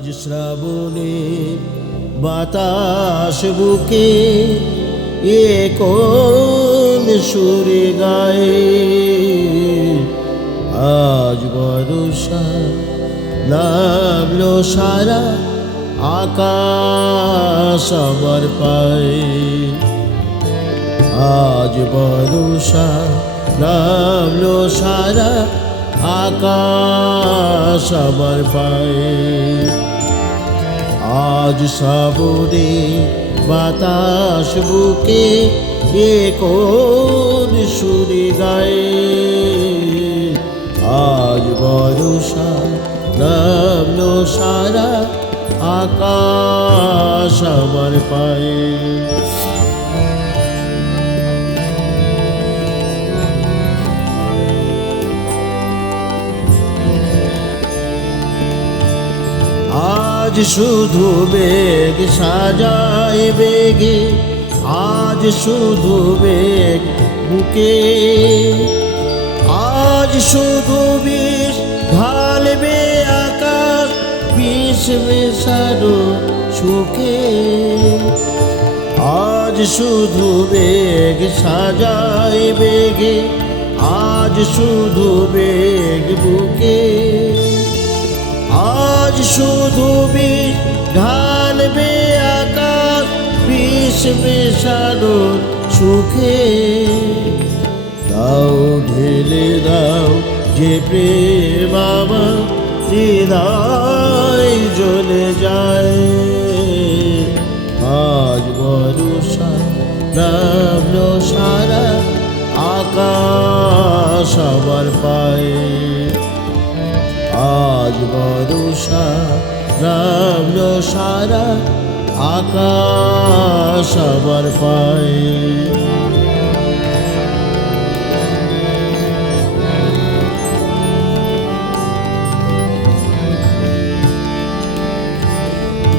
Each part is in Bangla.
আজ শ্রাবণে বাতাস বুকে এ কোন সুরে গায়ে। আজ বরষা নামলো সারা আকাশ আমার পায়ে। আজ বরষা নামলো সারা আকাশ আমার পায়ে। আজ সাবরে বাতাস বুকে এ কোন সুরে গায়ে আজ বরষা নামলো সারা আকাশ আমার পায়ে। আজ শুধু বেগ সাজায় বেগে আজ শুধু বেগ বুকে। আজ শুধু বিষ ঢালবে আকাশ, বিষ মেশানো সুখে আজ শুধু বেগ সাজায় বেগে আজ শুধু বেগ বুকে। আজ শুধু বিষ মেশানো সুখে। দাও ঢেলে দাও যে প্রেম আমার হৃদয় জ্বলে যায়। আজ বরষা নামলো সারা আকাশ আমার পায়ে। আজ বরষা নামলো সারা আকাশ আমার পায়ে।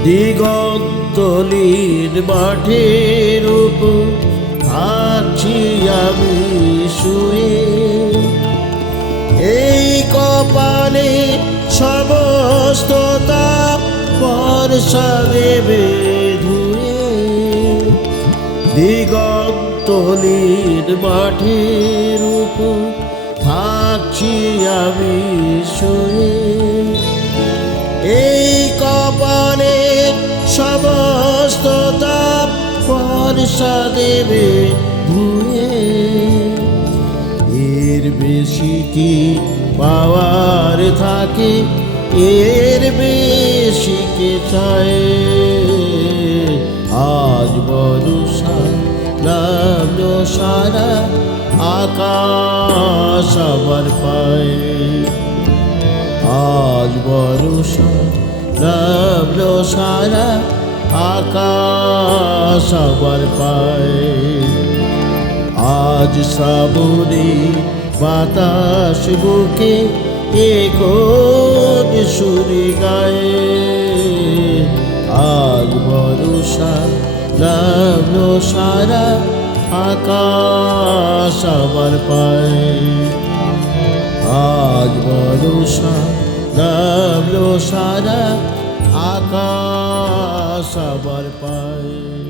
দিগন্তলীর মাঠের আছি আমি শুয়ে। এই কপালে সমস্ত তাপ বর্ষা দেবে ধুয়ে দিগন্তলীর মাঠের উপর থাকছি আমি শুয়ে এই কপালে সমস্ত তাপ বর্ষা দেবে ধুয়ে এর বেশি কি পাওয়ার থাকে? এর বেশি কে চায় আজ বরষা নামলো সারা আকাশ আমার পায়ে আজ বরষা নামলো সারা আকাশ আমার পায়ে আজ শ্রাবণে বাতাস বুকে এ কোন সুরে গায়ে সারা আকাশ আবার পায়। আজ বরষা নামলো সারা আকাশ আবার পায়ে।